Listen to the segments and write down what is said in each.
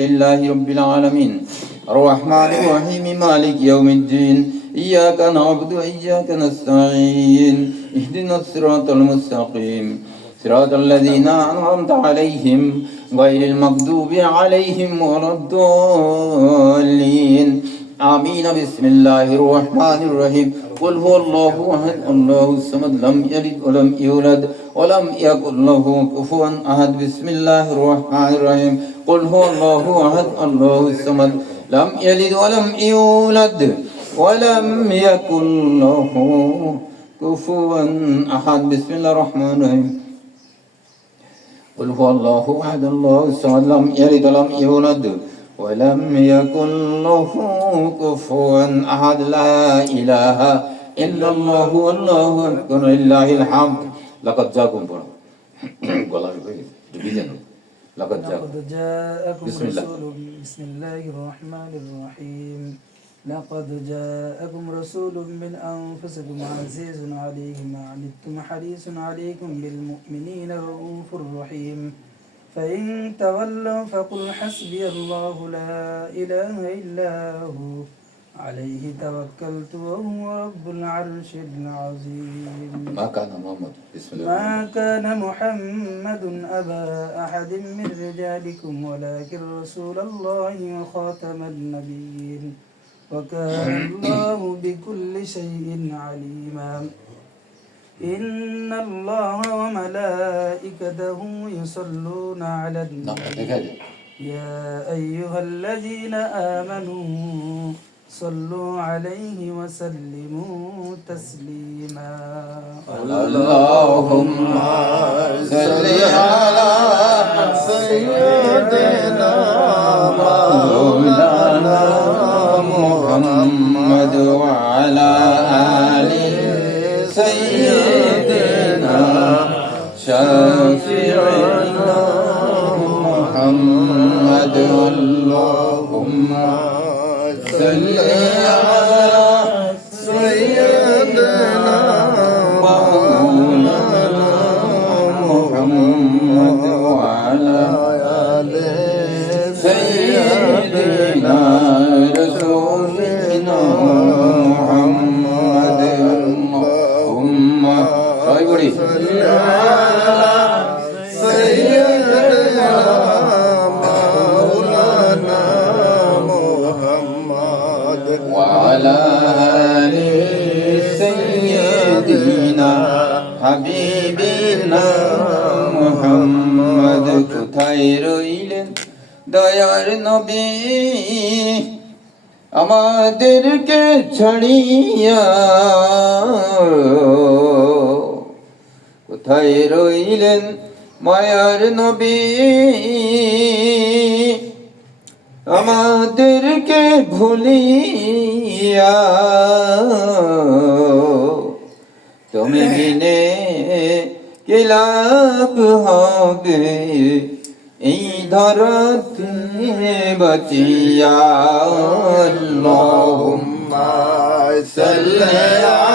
لله رب العالمين الرحمن الرحيم مالك يوم الدين إياك نعبد وإياك نستعين اهدنا الصراط المستقيم صراط الذين أنعمت عليهم غير المغضوب عليهم ولا الضالين آمين بسم الله الرحمن الرحيم قل هو الله أحد الله الصمد لم يلد ولم يولد ولم يكن له كفوا أحد بسم الله الرحمن الرحيم قل هو الله أحد الله الصمد لم يلد ولم يولد ولم يكن له كفوا أحد بسم الله الرحمن الرحيم قل هو الله أحد الله الصمد لم يلد ولم يولد ولم يكن له كفوا أحد لا إله إلا الله والله أكبر لله الحمد لقد جاءكم لقد جاءكم رسول بسم الله الرحمن الرحيم لقد جاءكم رسول من أنفسكم عزيز عليه ما عنتم حريص عليكم بالمؤمنين رؤوف رحيم فإن تولوا فقل حسبي الله لا إله إلا هو عليه توكلت وهو رب العرش العظيم ما كان محمد بسم الله ما كان محمد أبا أحد من رجالكم ولكن رسول الله وخاتم النبيين وكان الله بكل شيء عليما إن الله وملائكته يصلون على النبي يا أيها الذين آمنوا صلوا عليه وسلموا تسليما اللهم صل على سيدنا مولانا محمد وعلى آل سيدنا شافعنا محمد اللهم صل على سيدنا مولانا محمد وعلى آل سيدنا رسولنا محمد اللهم صل على سيدنا مولانا محمد وعلى آل سيدنا হাবিবিনা মুহাম্মদ কোথায় রইলেন দয়ার নবী আমাদেরকে ছাড়িয়া কোথায় রইলেন মায়ার নবী আমাদেরকে ভুলিয়া তুমি বিনে কি লাভ হবে এই ধরতে বাঁচিয়া আল্লাহুম্মা সাল্লি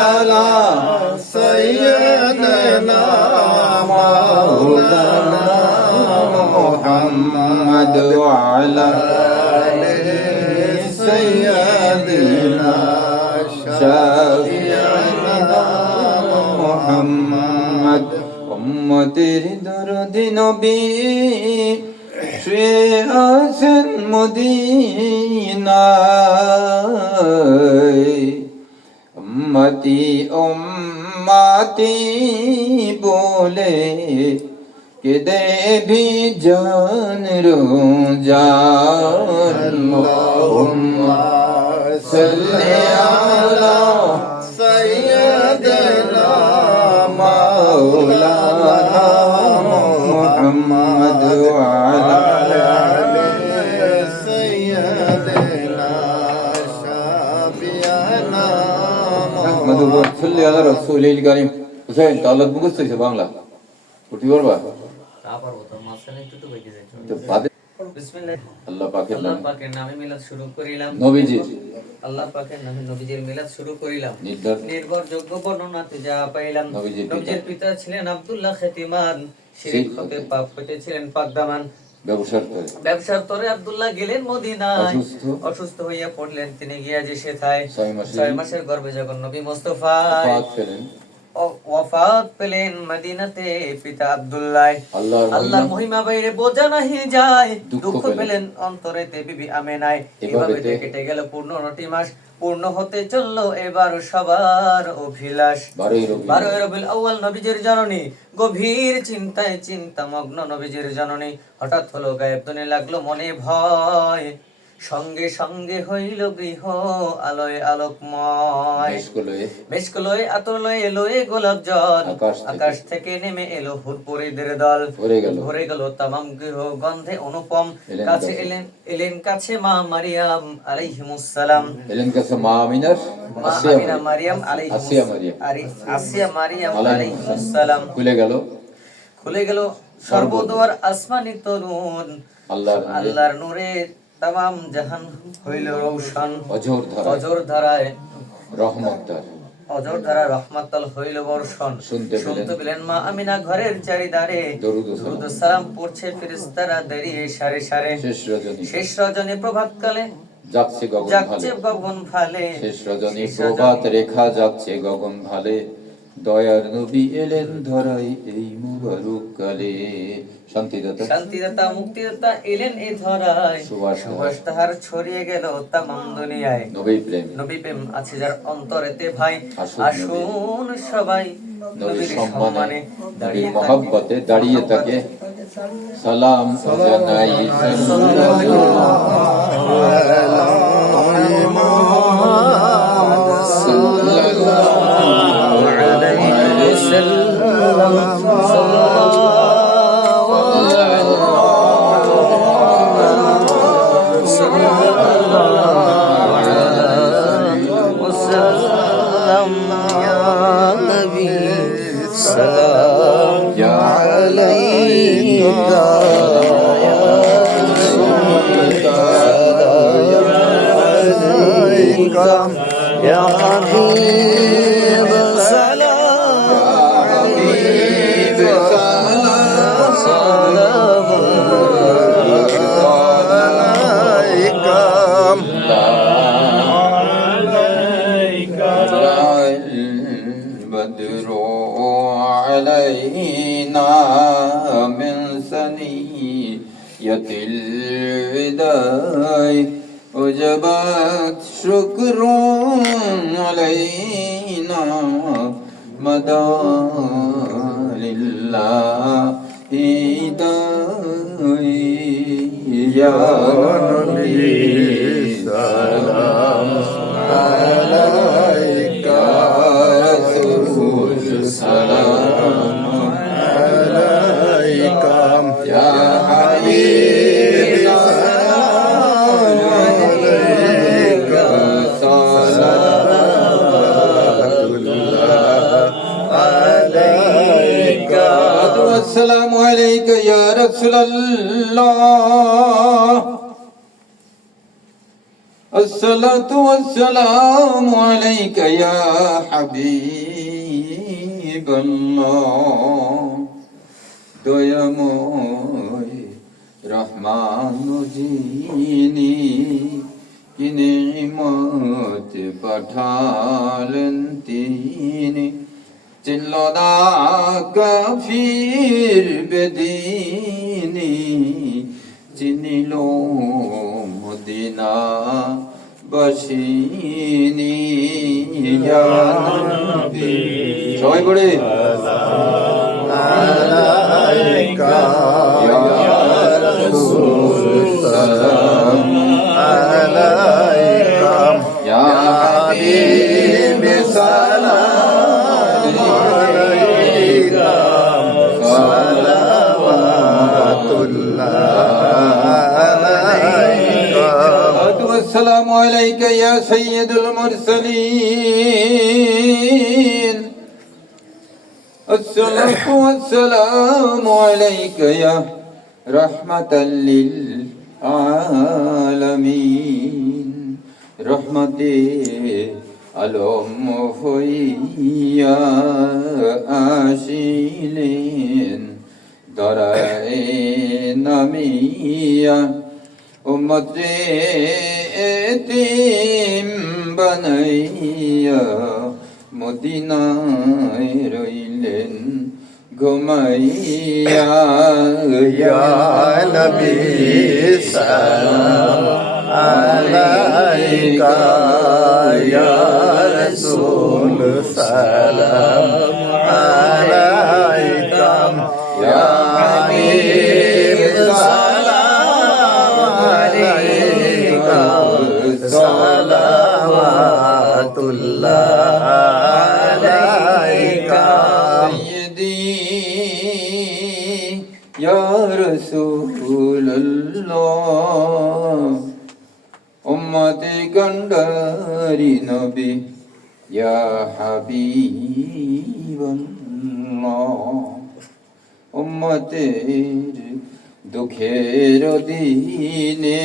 আলা সাইয়্যিদিনা মাওলানা মুহাম্মদ ওয়া আলা আলি সাইয়্যিদিনা শাফিঈনা মুহাম্মদ উম্মতের দরদি নবী শুয়ে আছেন মদিনায় উম্মতি উম্মতি বলে কেঁদে ভি জান রোজান আল্লাহুম্মা সাল্লি আলা সাইয়্যিদিনা মাওলানা মুহাম্মদ ওয়া আলা আলি সাইয়্যিদিনা শাফিঈনা মুহাম্মদ সাল্লি আলা রাসূলিল কারীম হুসাইন তাওলাদ মুখস্থ হইছে বাংলা উঠি বলবা পারবো তো মাঝখানে একটু তো বইতে যাচ্ছি তো বাদে বিসমিল্লাহ আল্লাহ পাকের নামে মিলাদ শুরু করিলাম নবীজি আল্লাহ পাকের নামে নবীজির মিলাদ শুরু করিলাম নির্ভরযোগ্য নির্ভরযোগ্য বর্ণনাতে যা পাইলাম নবীজির নবীজির পিতা ছিলেন আব্দুল্লাহ খাতিমান শিরিক হতে পাপ কেটেছিলেন পাকদামান ব্যবসার তরে আব্দুল্লাহ গেলেন মদিনায়, অসুস্থ হইয়া পড়লেন। তিনি গিয়া যে সেথায় 6 মাসের গর্ভে যখন নবী মুস্তাফা ওয়াফাত পেলেন মদিনাতে পিতা আব্দুল্লাহ। আল্লাহর মহিমা বাইরে বোঝা নাহি যায়, দুঃখ পেলেন অন্তরেতে বিবি আমেনায়। এভাবে কেটে গেল 15টি মাস, পূর্ণ হতে চললো এবার সবার অভিলাষ। 12 রবিউল আউয়াল নবীজির জননী, গভীর চিন্তায় চিন্তামগ্ন নবীজির জননী। হঠাৎ হলো গায়েব দুনে, লাগলো মনে ভয়। সঙ্গে সঙ্গে হইল গৃহ আলোয় আলোকময়। মেশক লয়ে আতর লয়ে এলো গোলাপ জল, আকাশ থেকে নেমে এলো হুরপুরীদের দল। ভরে গেল তামাম গৃহ গন্ধে অনুপম। কাছে এলেন কাছে মা মারিয়াম আলাইহিমুস সালাম। মারিয়াম আসিয়া মারিয়াম আলাইহিমুস সালাম। খুলে গেল সর্বদুয়ার আসমানি তরুণ। আল্লাহর নূরে তামাম জাহান হইল রৌশন। অজর ধারায় রহমতাল হইল বর্ষণ। শুনতে পেলেন মা আমিনা ঘরের চারিধারে, দরুদ সালাম পড়ছে ফেরেশতারা দাঁড়িয়ে সারে সারে। শেষ রজনী প্রভাতকালে যাচ্ছে গগন ভালে, শেষ রজনী প্রভাত রেখা যাচ্ছে গগন ভালে। দয়ার নবী এলেন ধরাই এই মুবারক কালে। শান্তিদাতা মুক্তিদাতা এলেন এই ধরায়, সুবাস তাহার ছড়িয়ে গেল তামাম দুনিয়ায়। নবী প্রেম আছে যার অন্তরেতে ভাই, আসুন সবাই নবীর সম্মানে নবীর মহব্বতে দাঁড়িয়ে থাকে সালাম জানাই। يا حبيب سلام عليك البدر علينا من ثنية الوداع وجبت شكر علينا مدى لله يا نبي سلام عليك رسول سلام عليك يا حبيب سلام عليك صلوات الله عليك والسلام عليك يا رسول الله الصلاة والسلام عليك يا حبيب الله দয়াময় রহমান যিনি কি নিমত পাঠালেন তিনি চিনল না কাফির বেদিনী চিনিল মদিনা বাসিনী ইয়া নবী সবাই পড়ে আলাইকা ইয়া রাসূল সালাম আলাইকা ইয়া হাবিব সালাম আলাইকা সালাওয়াতুল্লাহ আলাইকা والسلام عليك يا سيد المرسلين الصلاة والسلام عليك يا رحمة للعالمين رحمتي আলম হইয়া আসিলেন দরায়ে ইসলামিয়া উম্মতে এতিম বানাইয়া মদিনায় রইলেন ঘুমাইয়া ইয়া নবী সালাম আলাইকা ইয়া রাসূল সালাম আলাইকা ইয়া হাবিব সালাম আলাইকা সালাওয়াতুল্লাহ আলাইকা Ya Rasulullah Ummati Gandari Nabi Ya Habiballah Ummatir Dukher dine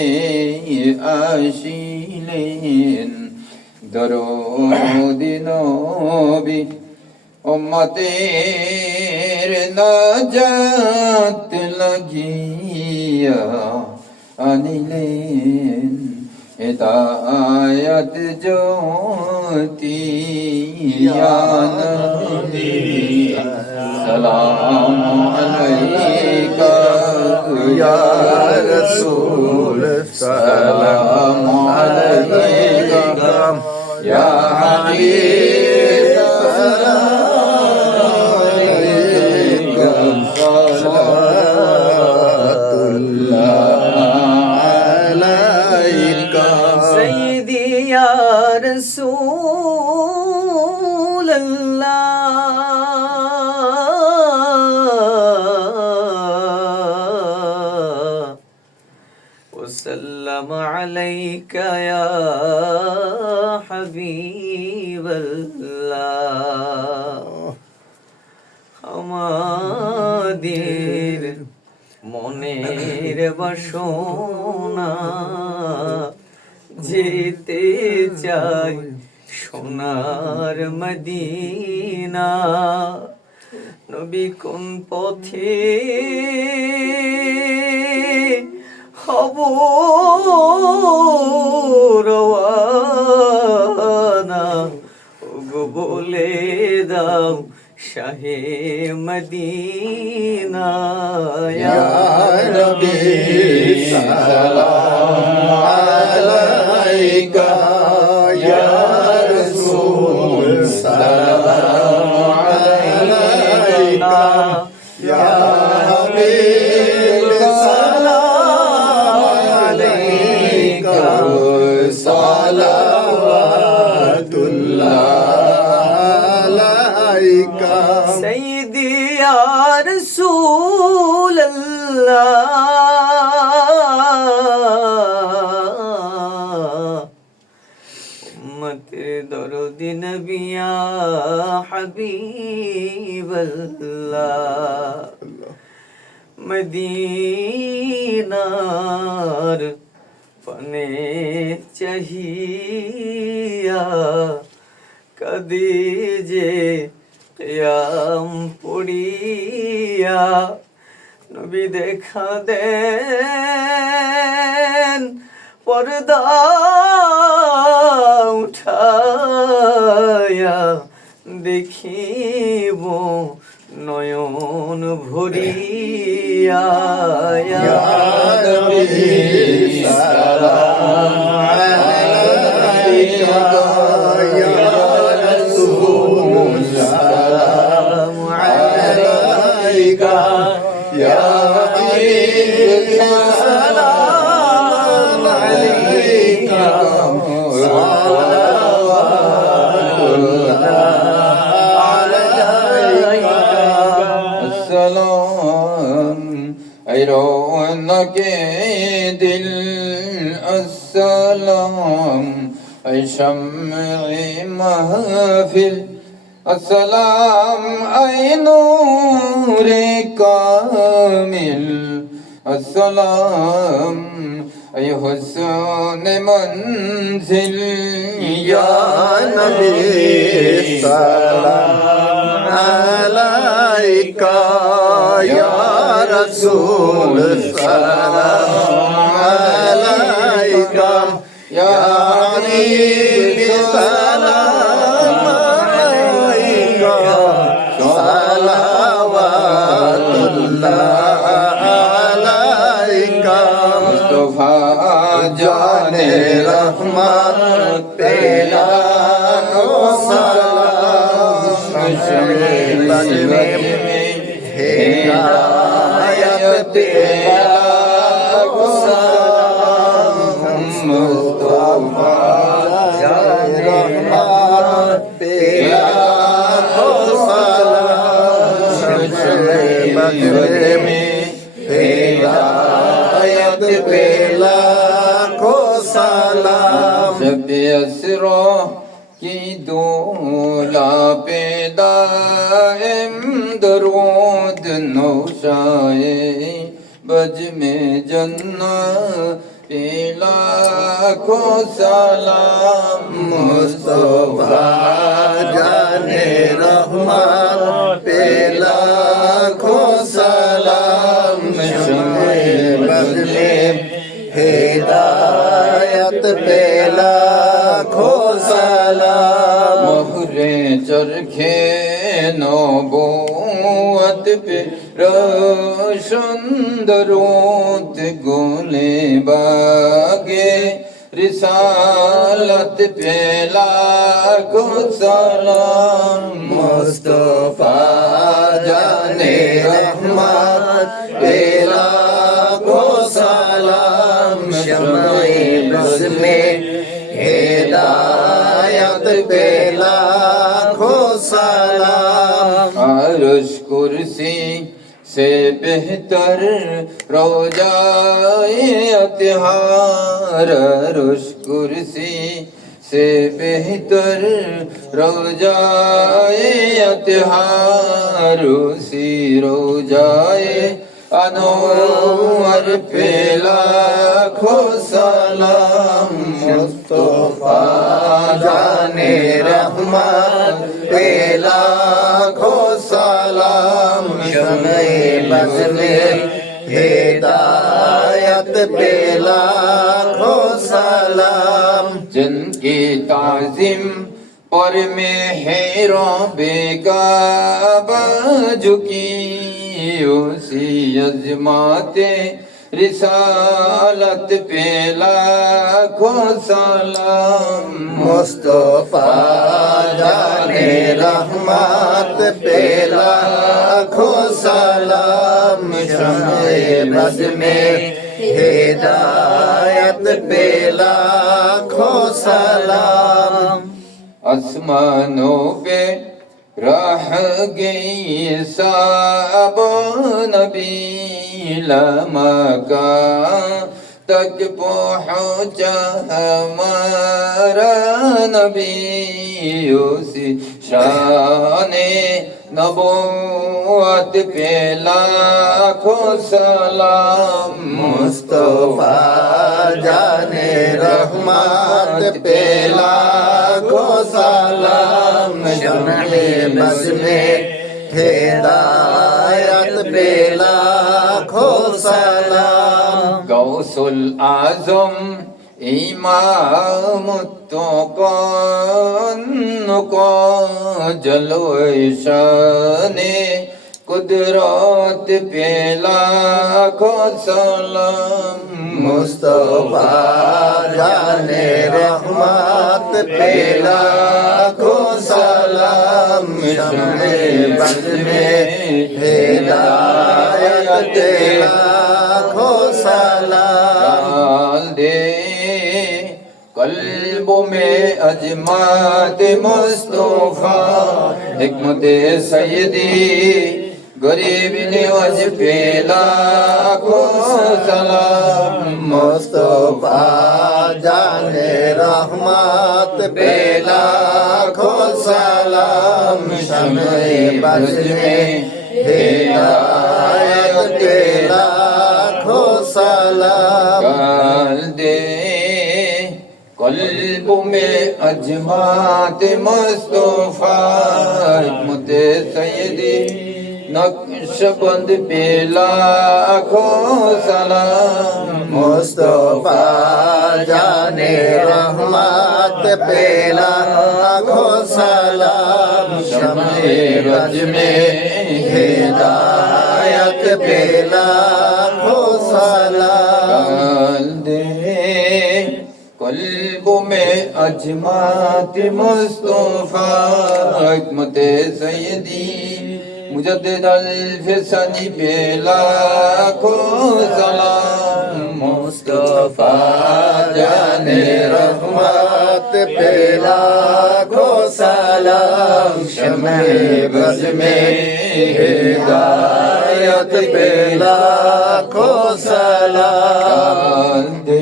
Ashilen Darodi Nabi উম্মতের নাজাত লাগিয়া আনিলেন হেদায়াত জ্যোতি ইয়া নবী সালামু আলাইকা ইয়া রাসূল সালামু আলাইকা ইয়া হাবিব رسول الله وسلم عليك يا حبيب الله আমাদের মনের বাসনা যেতে চাই সোনার মদিনা নবী কোন পথে হব রওয়ানা ওগো বলে দাও শাহে মদিনা ইয়া নবী সালাম আলাইকা ইয়া রাসূল সালাম আলাইকা ইয়া হাবিব সালাম আলাইকা সালাওয়াতুল্লাহ আলাইকা সাইয়্যিদি ইয়া রাসূল আল্লাহ উম্মতের দরদি নবী ইয়া হাবিবাল্লাহ মদিনার পানে চাহিয়া কদি যে কিয়াম পড়িয়া নবী দেখা দেন পর্দা উঠায়া দেখিব নয়ন ভরিয়া ইয়া নবী সালাম আলাইকা ইয়া রাসূল সালাম আলাইকা ইয়া হাবিব সালাম আলাইকা রৌনকে দিল আসসালাম اے شمع محفل السلام اے نور کامل السلام اے حسن منزل یا نبی سلام علیکہ یا रसूल सलाम अलैका या हबीब सलाम अलैका सलावतुल्लाह अलैका मुस्तफा जाने रहमत पे लाखों सलाम हिदायत पे लाखों सलाम मुस्तफा जाने रहमत पे लाखों सलाम बदले में हिदायत पे लाखों सलाम शब असरा की दूला पे दाइम दरूद नौशाए बज में जन्ना पे लाखों सलाम मुस्तफा जाने रहमत पे लाखों सलाम शमे बदले हिदायत पे लाखों सलाम मोहरे चरखे नबूवत पे रोशन दरूद गोले बागे रिसालत पे लाखों सलाम मुस्तफा जाने रहमत पे लाखों सलाम शमे बदले हिदायत पे लाखों सलाम अर्श कुर्सी से बेहतर रोजाए अतिहार अर्श कुर्सी से बेहतर रोजाए अतिहार उसी रोजाए अनवर पे लाखों सलाम मुस्तफा जाने रहमत पे लाखों सलाम शमे बदले हिदायत पे लाखों सलाम जिनकी ताजिम पर में हेरो बेगाबा झुकी उसी अजमाते रिसालत पे लाखों सलाम मुस्तफा जाने रहमत पे लाखों सलाम शमे बद में हिदायत पे लाखों सलाम आसमानों पे रह गई साब नबी लमका तक पहुँचा हमारा नबी उसी शाने नबूवत पे लाखों सलाम मुस्तफा जाने रहमत पे लाखों सलाम शमे बस में हिदायत पे लाखों सलाम गौसुल आजम इमाम तो को जलवे शाने कुदरत पे लाखों सलाम मुस्तफा जाने रहमत पे लाखों सलाम शमे बद में हिदायत पे लाखों सलाम डाल दे कल्ब में अजमात मुस्तफा हिकमत सैयदी गरीब निवाज पे लाखों सलाम मुस्तफा जाने रहमत पे लाखों सलाम शमे बद में हिदायत पे लाखों सलाम डाल दे कल्ब में अजमात मुस्तफा हिकमत सैयदी नक्शबंद पे लाखों सलाम मुस्तफा जाने रहमत पे लाखों सलाम शम्मे रज में हिदायत पे लाखों सलाम दे कल्ब में अजमात मुस्तफा हिकमत सैयदी मुजद्दिद अल-फिसानी पे लाखों सलाम मुस्तफा जाने रहमत पे लाखों सलाम शम्मे बज़ में हिदायत पे लाखों सलाम दे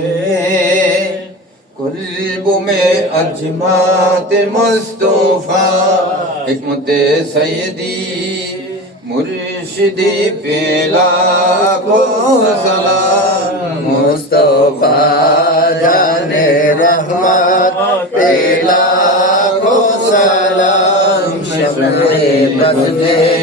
कल्ब में अजमात मुस्तफा हिकमत सैयदी मुर्शिदी पे लाखों सलाम मुस्तफा जाने रहमत पे लाखों सलाम शम्मे बज़ में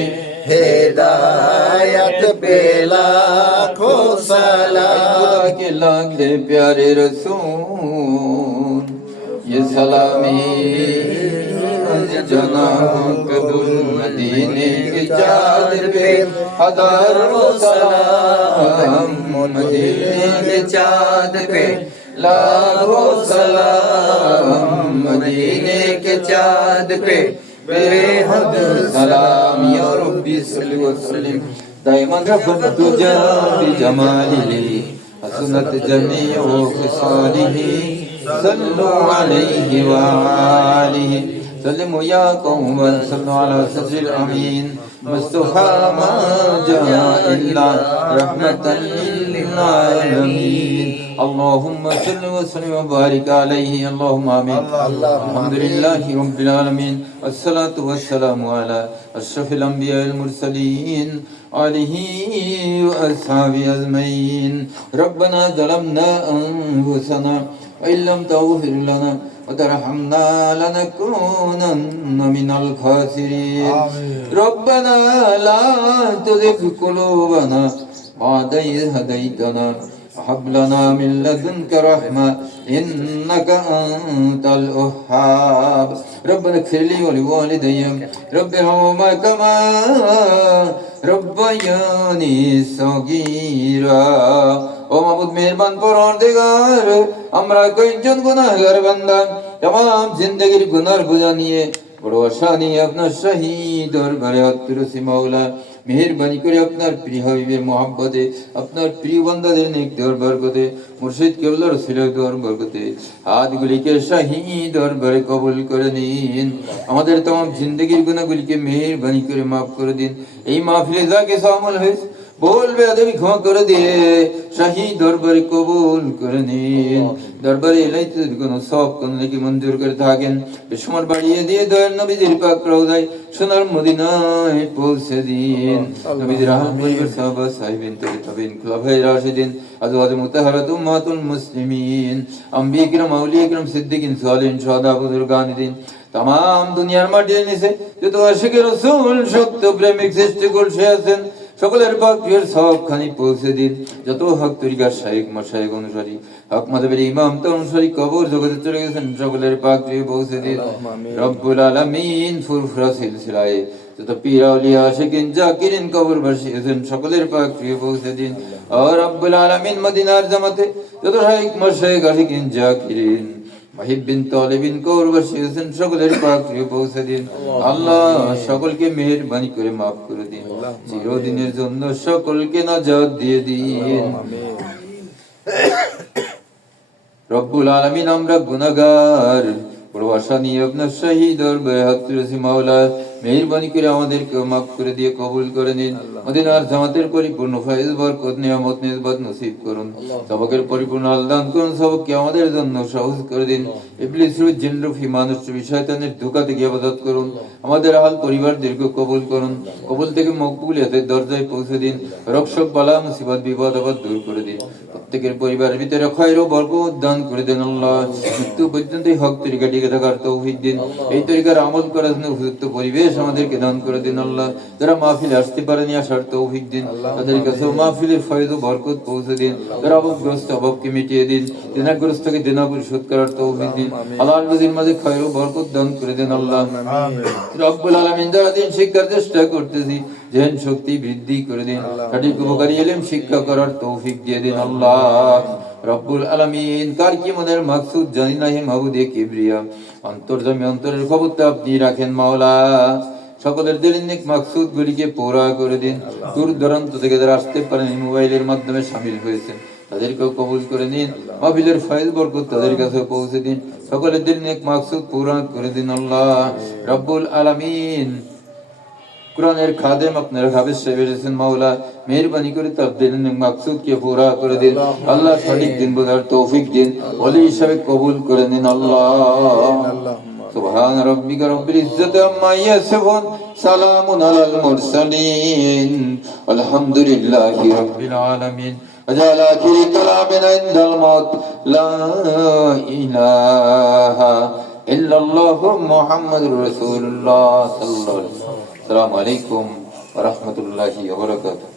हिदायत पे लाखों सलाम खुदा के लाडले प्यारे रसूल ये सलामी जनाब कबूल मदीने के चाँद पे हजारों सलाम मदीने के चाँद पे लाखों सलाम मदीने के चाँद पे बेहद सलाम या रब्बी सल्ली व सल्लिम दाइमन रफ़्तुजा बिजमालिही हसनत जमीउ खिसालिही सल्लु अलैहि व आलिहि सल्लिमु या कौमन सल्लु अला सज्जिल अमीन मुस्तफा मा जा इल्ला रहमतन लिल आलमीन अल्लाहुम्मा सल्लि व सल्लिम व बारिक अलैहि अल्लाहुम्मा आमीन अल्हम्दुलिल्लाहि रब्बिल आलमीन अस्सलातु वस्सलामु अला अशरफिल अंबिया वल मुरसलीन आलिहि व अस्हाबि अजमईन रब्बना ज़लमना अनफुसना व इल्लम तग़फिर लना وترحمنا لنكونن من الخاسرين ربنا لا تزغ قلوبنا بعد إذ هديتنا وهب لنا من لدنك رحمة إنك أنت الوهاب ربنا اغفر لي ولوالدي رب ارحمهما كما ربياني صغيرا ও মাবুদ মেহেরবান পরওয়ারদিগার আমরা কয়েকজন গুনাহগার বান্দা तमाम जिंदगीर गुनार बोझा निये बड़ आशा निये আপনার শাহী দরবারে হাত তুলেছি মাওলা মেহেরবানি করে আপনার প্রিয় হাবিবের মহব্বতে আপনার প্রিয় বান্দাদের নেক দরবার করতে মুর্শিদ কেবলার রসুলের দরবার করতে হাতগুলিকে শাহী দরবারে কবুল করে নিন আমাদের तमाम जिंदगीर গুনাহগুলিকে মেহেরবানি করে maaf করে দিন এই মাহফিলে যা কিছু আমল হয়েছে बोल बेअदबी क्षमा कर दिए शाही दरबारे कबूल করে নিন দরবারে এলাইতে কোনো সব কোন নাকি মঞ্জুর করে থাকেন বিস্মর বাড়িয়ে দিয়ে দয়ার নবীজির পাক রওজায় সোনার মদিনায় পৌঁছে দিন নবীজির আহল পরিবার সাহাবা সাহিবিন তাবিন খুলাফায়ে রাশিদিন আজওয়াজ মুতাহহারাত উম্মাতুল মুসলিমিন আম্বিয়া কিরাম আউলিয়া কিরাম সিদ্দিকিন সালিহিন শুহাদা বুজুর্গান দিন तमाम দুনিয়ার মাটির নিচে যত আশিক রাসূল সত্য প্রেমিক সৃষ্টিকুল সে আছেন সকলের পাকের সবখানি পৌঁছে দিন যত হক তরিকার শাইখ মাশায়েখ অনুসারী হক মাযহাবের ইমাম তো অনুসারী কবর জগতে চলে গেছেন সকলের পাকে পৌঁছে দিন রব্বুল আলামিন ফুরফুরা সিলসিলায়ে যত পীর আউলিয়া আশিকিন জাকিরিন কবর বসিয়েছেন সকলের পাকে পৌঁছে দিন আর রব্বুল আলামিন মদিনার জামাতে যত শাইখ মাশায়েখ আশিকিন জাকিরিন মুহিব্বিন তালিবিন কবর বসিয়েছেন সকলের পাকে পৌঁছে দিন আল্লাহ সকলকে মেহেরবানি করে maaf করে দিন চিরদিনের জন্য সকলকে নাজাত দিয়ে দিন রব্বুল আলামিন আমরা গুনাহগার বড় আশা নিয়ে আপনার শাহী দরবারে হাত তুলেছি মাওলা মেহেরবানি করে আমাদেরকে maaf করে দিয়ে কবুল করে নিন মদিনার জামাতের পরিপূর্ণ ফয়েজ বরকত নিয়ামত নিসবত নসিব করুন সবকের পরিপূর্ণ আল্লাহ করুন সবকে আমাদের জন্য সহজ করে দিন ইবলিস রূপ জিন রূপ মানুষ রূপ শয়তানের ধোঁকা থেকে হেফাজত করুন আমাদের আহল পরিবারদেরকে কবুল করুন কবুল থেকে মকবুলিয়তের দরজায় পৌঁছে দিন রক্ষক বালা মুসিবত বিপদ আপদ দূর করে দিন প্রত্যেকের পরিবারের ভিতরে খয়র ও বরকত দান করে দেন আল্লাহ মৃত্যু পর্যন্ত হক তরিকা টিকে থাকার তৌফিক দিন এই তরিকার আমল করার জন্য উপযুক্ত পরিবেশ দেশ আমাদেরকে দান করে দিন আল্লাহ। যারা মাহফিলে আসতে পারেনি আসার তৌফিক দিন, তাদের কাছে মাহফিলের ফয়েজ ও বরকত পৌঁছে দিন। যারা অভাবগ্রস্ত অভাবকে মিটিয়ে দিন, দেনাগ্রস্তকে দেনা পরিশোধ করার তৌফিক দিন। হালাল রুজির মাঝে খয়র ও বরকত দান করে দিন আল্লাহ। রব্বুল আলামিন যারা দিন শিক্ষার চেষ্টা করতেছি, জেন শক্তি বৃদ্ধি করে দিন, সঠিক উপকারী ইলম শিক্ষা করার তৌফিক দিয়ে দিন আল্লাহ। রব্বুল আলামিন কার কি মনের মাকসুদ জানি না, হে মাবুদে কিবরিয়া, অন্তর্যামী অন্তরের খবরটা আপনি রাখেন মাওলা। সকলের দিলের নেক মাকসুদ গুলিকে পুরা করে দিন। দূর দূরান্ত থেকে যারা আসতে পারেন মোবাইলের মাধ্যমে শামিল হয়েছেন, তাদেরকেও কবুল করে নিন। মাহফিলের ফয়েজ বরকত তাদের কাছে পৌঁছে দিন। সকলের দিল নেক মাকসুদ পুরা করে দিন আল্লাহ। রব্বুল আলামিন কুরআনের খাদেম আপনারা হাফেজ সাহেব এসেছেন মাওলা, মেহেরবানি করে তার দিনের মাকসুদ কে পুরা করে দিন আল্লাহ। সঠিক দিন বোঝার তৌফিক দিন, ওলি হিসাবে কবুল করে নিন আল্লাহ। সুবহান রাব্বিকা রব্বিল ইজ্জাতি আম্মা ইয়াসিফুন, সালামুন আলাল মুরসালিন, আলহামদুলিল্লাহি রাব্বিল আলামিন। وجعل آخر كلامنا عند الموت لا إله إلا الله محمد رسول الله صلى الله عليه وسلم. السلام عليكم ورحمة الله وبركاته.